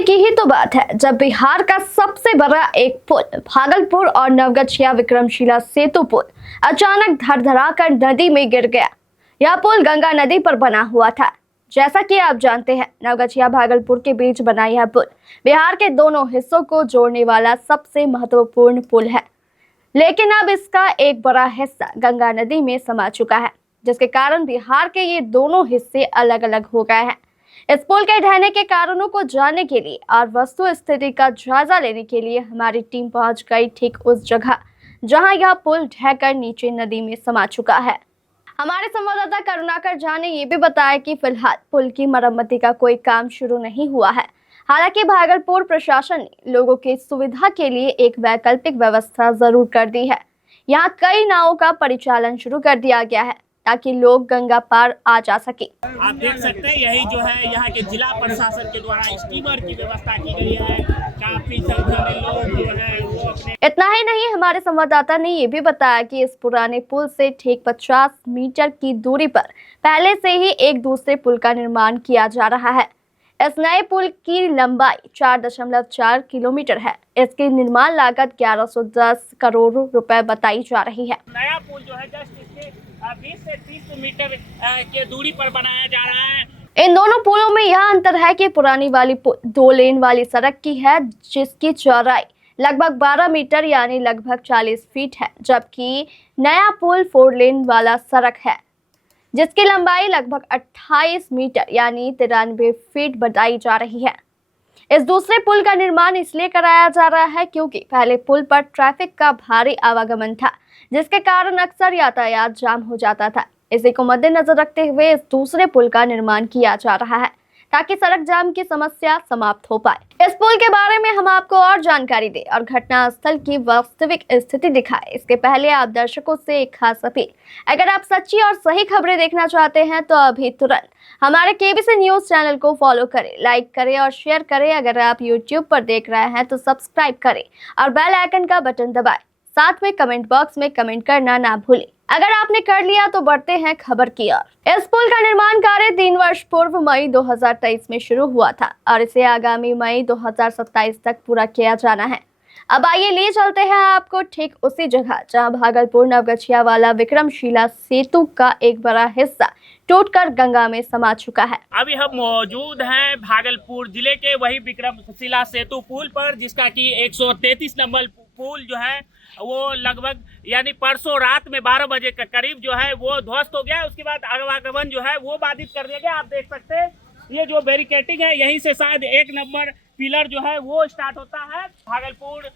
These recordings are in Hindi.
समय की ही तो बात है जब बिहार का सबसे बड़ा एक पुल भागलपुर और नवगछिया विक्रमशिला सेतु पुल अचानक धड़धड़ा कर नदी में गिर गया। यह पुल गंगा नदी पर बना हुआ था। जैसा कि आप जानते हैं, नवगछिया भागलपुर के बीच बना यह पुल बिहार के दोनों हिस्सों को जोड़ने वाला सबसे महत्वपूर्ण पुल है। लेकिन अब इसका एक बड़ा हिस्सा गंगा नदी में समा चुका है, जिसके कारण बिहार के ये दोनों हिस्से अलग अलग हो गए हैं। इस पुल के ढहने के कारणों को जानने के लिए और वस्तु स्थिति का जायजा लेने के लिए हमारी टीम पहुंच गई ठीक उस जगह जहां यह पुल ढहकर नीचे नदी में समा चुका है। हमारे संवाददाता करुणाकर झा ने ये भी बताया कि फिलहाल पुल की मरम्मती का कोई काम शुरू नहीं हुआ है। हालांकि भागलपुर प्रशासन ने लोगों की सुविधा के लिए एक वैकल्पिक व्यवस्था जरूर कर दी है। यहाँ कई नावों का परिचालन शुरू कर दिया गया है ताकि लोग गंगा पार आ जा सके। आप देख सकते हैं यही जो है यहाँ के जिला प्रशासन के द्वारा स्टीमर की व्यवस्था की गई है। काफी संख्या में लोग जो है वो अपने इतना ही नहीं, हमारे संवाददाता ने ये भी बताया कि इस पुराने पुल से ठीक 50 मीटर की दूरी पर पहले से ही एक दूसरे पुल का निर्माण किया जा रहा है। इस नए पुल की लंबाई 4.4 किलोमीटर है। इसकी निर्माण लागत 1110 करोड़ रुपए बताई जा रही है। नया पुल जो है जस्ट इसके 20 से 30 मीटर के दूरी पर बनाया जा रहा है। इन दोनों पुलों में यह अंतर है कि पुरानी वाली पुल 2 लेन वाली सड़क की है, जिसकी चौड़ाई लगभग 12 मीटर यानी लगभग 40 फीट है, जबकि नया पुल 4 लेन वाला सड़क है जिसकी लंबाई लगभग 28 मीटर यानी 93 फीट बताई जा रही है। इस दूसरे पुल का निर्माण इसलिए कराया जा रहा है क्योंकि पहले पुल पर ट्रैफिक का भारी आवागमन था, जिसके कारण अक्सर यातायात जाम हो जाता था। इसी को मद्देनजर रखते हुए इस दूसरे पुल का निर्माण किया जा रहा है ताकि सड़क जाम की समस्या समाप्त हो पाए। इस पुल के बारे में हम आपको और जानकारी दें और घटना स्थल की वास्तविक स्थिति दिखाएं, इसके पहले आप दर्शकों से एक खास अपील, अगर आप सच्ची और सही खबरें देखना चाहते हैं तो अभी तुरंत हमारे केबीसी न्यूज चैनल को फॉलो करें, लाइक करें और शेयर करें। अगर आप यूट्यूब पर देख रहे हैं तो सब्सक्राइब करें और बेल आइकन का बटन दबाएं। साथ में कमेंट बॉक्स में कमेंट करना ना भूलें। अगर आपने कर लिया तो बढ़ते हैं खबर की ओर। इस पुल का निर्माण कार्य 3 वर्ष पूर्व मई 2023 में शुरू हुआ था और इसे आगामी मई 2027 तक पूरा किया जाना है। अब आइए ले चलते हैं आपको ठीक उसी जगह जहां भागलपुर नवगछिया वाला विक्रमशिला सेतु का एक बड़ा हिस्सा टूटकर गंगा में समा चुका है। अभी हम मौजूद हैं भागलपुर जिले के वही विक्रमशिला सेतु पुल पर, जिसका कि 133 नंबर पुल जो है वो लगभग यानी परसों रात में 12 बजे के करीब जो है वो ध्वस्त हो गया। उसके बाद आवागमन जो है वो बाधित कर दिया गया। आप देख सकते हैं ये जो बैरिकेटिंग है यहीं से शायद 1 नंबर पिलर जो है वो स्टार्ट होता है। भागलपुर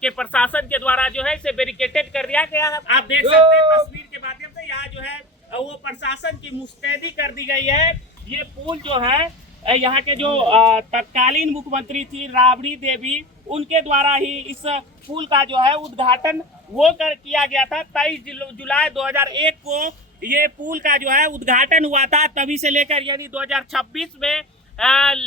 के प्रशासन के द्वारा जो है इसे बैरिकेटेड कर दिया गया। आप देख सकते हैं तस्वीर के माध्यम से यहाँ जो है वो प्रशासन की मुस्तैदी कर दी गई है। ये पुल जो है यहाँ के जो तत्कालीन मुख्यमंत्री थी राबड़ी देवी, उनके द्वारा ही इस पुल का जो है उद्घाटन वो किया गया था। 23 जुलाई 2001 को ये पुल का जो है उद्घाटन हुआ था। तभी से लेकर यानी 2026 में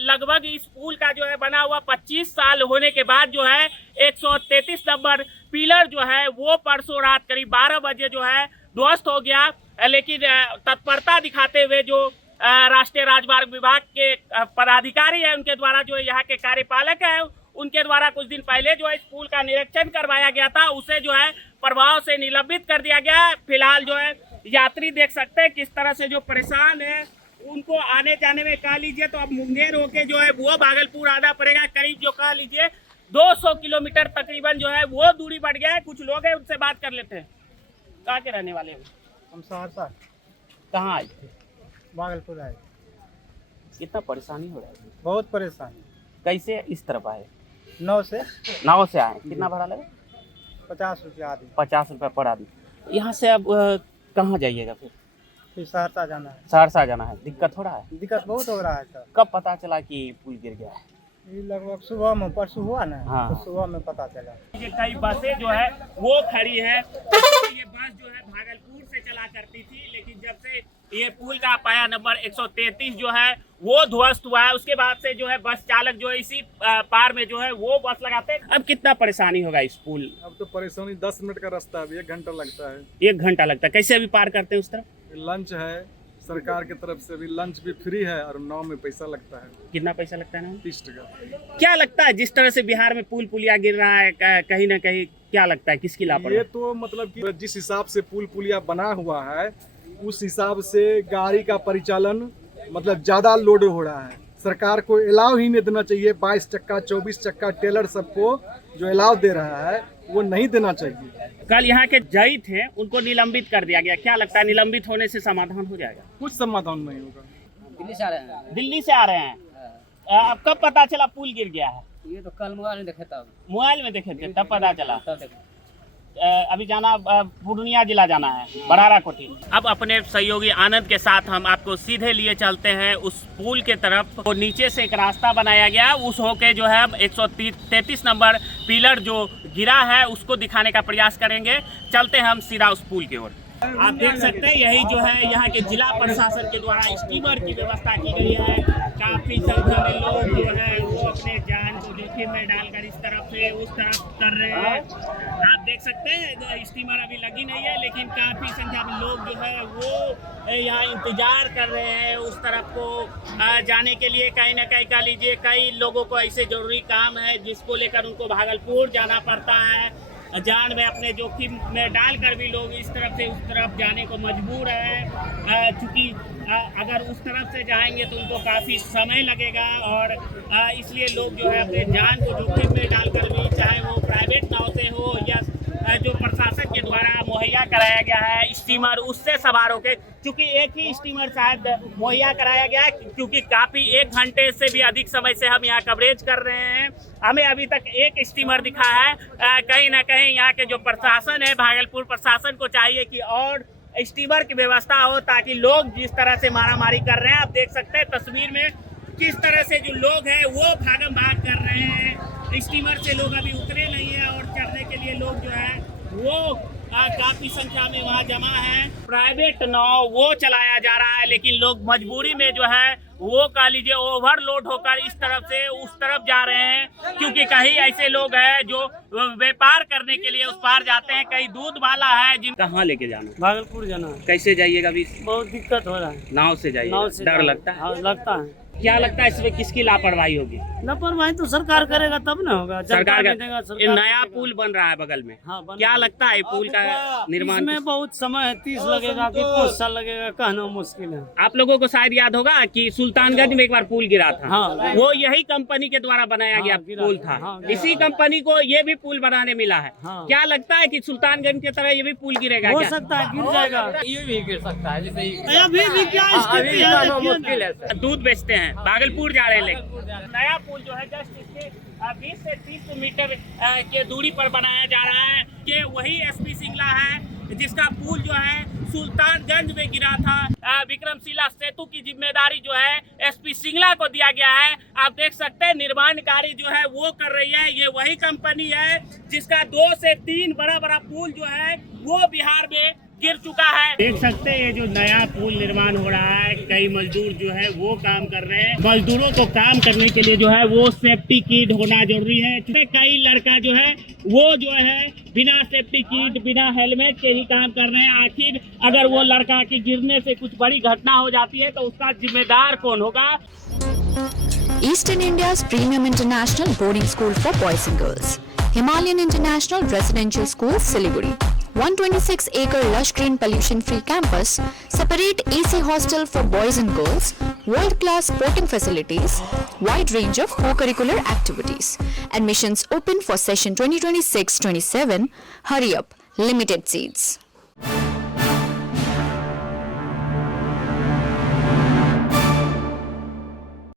लगभग इस पुल का जो है बना हुआ 25 साल होने के बाद जो है 133 नंबर पिलर जो है वो परसों रात करीब 12 बजे जो है ध्वस्त हो गया। लेकिन तत्परता दिखाते हुए जो राष्ट्रीय राजमार्ग विभाग के पदाधिकारी है उनके द्वारा जो यहाँ के कार्यपालक है उनके द्वारा कुछ दिन पहले जो है इस पुल का निरीक्षण करवाया गया था, उसे जो है प्रभाव से निलंबित कर दिया गया है। फिलहाल जो है यात्री देख सकते हैं किस तरह से जो परेशान है, उनको आने जाने में कह लीजिए तो अब मुंगेर होके जो है वो भागलपुर आना पड़ेगा। करीब जो कह लीजिए 200 किलोमीटर तकरीबन जो है वो दूरी बढ़ गया है। कुछ लोग हैं उनसे बात कर लेते हैं। कहाँ के रहने वाले हैं? हम सहरसा। कहाँ आए थे? भागलपुर आए। कितना परेशानी हो रहा है? बहुत परेशानी। कैसे इस तरफ आए? 9 से नाव से आए। कितना भाड़ा लगे? 50 रुपया आदमी। 50 रुपया पर आदमी। यहाँ से अब कहाँ जाइएगा फिर सहरसा जाना है। सहरसा जाना है। दिक्कत हो रहा है? दिक्कत बहुत हो रहा है सर। कब पता चला कि पुल गिर गया है? ये लगभग सुबह में, परसों हुआ ना। हाँ। तो सुबह में पता चला। ये कई बसें जो है वो खड़ी है। ये बस जो है भागलपुर से चला करती थी, लेकिन जब से ये पुल का पाया नंबर 133 जो है वो ध्वस्त हुआ है, उसके बाद से जो है बस चालक जो है इसी पार में जो है वो बस लगाते हैं। अब कितना परेशानी होगा इस पुल? अब तो परेशानी 10 मिनट का रास्ता है, 1 घंटा लगता है। 1 घंटा लगता है। कैसे अभी पार करते हैं उस तरफ? लंच है, सरकार की तरफ से भी लंच भी फ्री है और नाव में पैसा लगता है कितना पैसा लगता है ना? 30 टका। क्या लगता है जिस तरह से बिहार में पुल पुलिया गिर रहा है कहीं ना कहीं क्या लगता है किसकी ये लापरवाही? तो मतलब कि जिस हिसाब से पुल पुलिया बना हुआ है उस हिसाब से गाड़ी का परिचालन मतलब ज़्यादा लोड हो रहा है। सरकार को अलाउ ही नहीं देना चाहिए। 22 चक्का 24 चक्का टेलर सबको जो अलाउ दे रहा है वो नहीं देना चाहिए। कल यहाँ के जज थे उनको निलंबित कर दिया गया, क्या लगता है निलंबित होने से समाधान हो जाएगा? कुछ समाधान नहीं होगा। दिल्ली से आ रहे हैं। अब कब पता चला पुल गिर गया है? ये तो कल मोबाइल में देखे तब तब पता चला। तब देखा। अभी जाना पूर्णिया जिला जाना है, बड़ारा कोठी। अब अपने सहयोगी आनंद के साथ हम आपको सीधे लिए चलते हैं उस पुल के तरफ। तो नीचे से एक रास्ता बनाया गया, उस होके जो है 133 नंबर पिलर जो गिरा है उसको दिखाने का प्रयास करेंगे। चलते हैं हम सीधा उस पुल की ओर। आप देख सकते हैं यही जो है यहाँ के जिला प्रशासन के द्वारा स्टीमर की व्यवस्था की गई है। काफी संख्या में लोग जो है वो अपने जान को जोखिम में डालकर इस तरफ से उस तरफ कर रहे हैं। आप देख सकते हैं स्टीमर अभी लगी नहीं है लेकिन काफी संख्या में लोग जो है वो यहाँ इंतजार कर रहे हैं उस तरफ को जाने के लिए। कहीं ना कहीं कह लीजिए कई लोगों को ऐसे जरूरी काम है जिसको लेकर उनको भागलपुर जाना पड़ता है। जान में अपने जोखिम में डालकर भी लोग इस तरफ से उस तरफ जाने को मजबूर है, क्योंकि अगर उस तरफ से जाएंगे तो उनको काफ़ी समय लगेगा और इसलिए लोग जो है अपने जान को जोखिम में डालकर भी, चाहे वो प्राइवेट नाव से हो या जो प्रशासन के द्वारा मुहैया कराया गया है स्टीमर, उससे सवार होकर, क्योंकि एक ही स्टीमर शायद मुहैया कराया गया है क्योंकि काफ़ी 1 घंटे से भी अधिक समय से हम यहाँ कवरेज कर रहे हैं। हमें अभी तक एक स्टीमर दिखा है। कहीं ना कहीं यहाँ के जो प्रशासन है, भागलपुर प्रशासन को चाहिए कि और स्टीमर की व्यवस्था हो ताकि लोग जिस तरह से मारामारी कर रहे हैं, आप देख सकते हैं तस्वीर में किस तरह से जो लोग हैं वो भागम भाग कर रहे हैं। स्टीमर से लोग अभी उतरे नहीं है और चढ़ने के लिए लोग जो है वो काफी संख्या में वहाँ जमा है। प्राइवेट नाव वो चलाया जा रहा है लेकिन लोग मजबूरी में जो है वो कह लीजिए ओवरलोड होकर इस तरफ से उस तरफ जा रहे हैं, क्योंकि कहीं ऐसे लोग हैं जो व्यापार करने के लिए उस पार जाते हैं। कहीं दूध वाला है जिन कहाँ लेके जाना, भागलपुर जाना है। कैसे जाइएगा? अभी बहुत दिक्कत हो रहा है। नाव से जाइए, नाव से डर लगता है? हाँ, लगता है। क्या लगता है इसमें किसकी लापरवाही होगी? लापरवाही तो सरकार करेगा तब ना होगा। सरकार का देगा, ये नया पुल बन रहा है बगल में। हाँ, क्या लगता है पुल का निर्माण इसमें बहुत समय है, 30 लगेगा कि 5 साल लगेगा, कहना मुश्किल है। आप लोगों को शायद याद होगा कि सुल्तानगंज में एक बार पुल गिरा था। हाँ। वो यही कंपनी के द्वारा बनाया गया गिरा पुल था। था। हाँ, इसी कंपनी को ये भी पुल बनाने मिला है। हाँ। क्या लगता है कि सुल्तानगंज की तरह ये भी पुल गिरेगा? हो क्या सकता है गिर जाएगा। ये भी गिर सकता है, जैसे अभी भी क्या स्थिति है मुश्किल है सर। दूध बेचते हैं, भागलपुर जा रहे हैं लेकिन नया पुल जो है जस्ट इसके 20 से 30 मीटर के दूरी पर बनाया जा रहा है। कि वही एसपी सिंगला है जिसका पुल जो है सुल्तानगंज में गिरा था। विक्रमशिला सेतु की जिम्मेदारी जो है एसपी सिंगला को दिया गया है। आप देख सकते हैं निर्माण कार्य जो है वो कर रही है। ये वही कंपनी है जिसका 2 से 3 बड़ा बड़ा पुल जो है वो बिहार में गिर चुका है। देख सकते हैं ये जो नया पुल निर्माण हो रहा है, कई मजदूर जो है वो काम कर रहे हैं। मजदूरों को काम करने के लिए जो है वो सेफ्टी किट होना जरूरी है। कई लड़का जो है वो जो है बिना सेफ्टी किट, बिना हेलमेट के ही काम कर रहे हैं। आखिर अगर वो लड़का के गिरने से कुछ बड़ी घटना हो जाती है तो उसका जिम्मेदार कौन होगा? Eastern India's premium international boarding school for boys and girls. Himalayan International Residential School, Siliguri. 126-acre lush green pollution-free campus, separate AC hostel for boys and girls, world-class sporting facilities, wide range of co-curricular activities. Admissions open for session 2026-27. Hurry up, limited seats.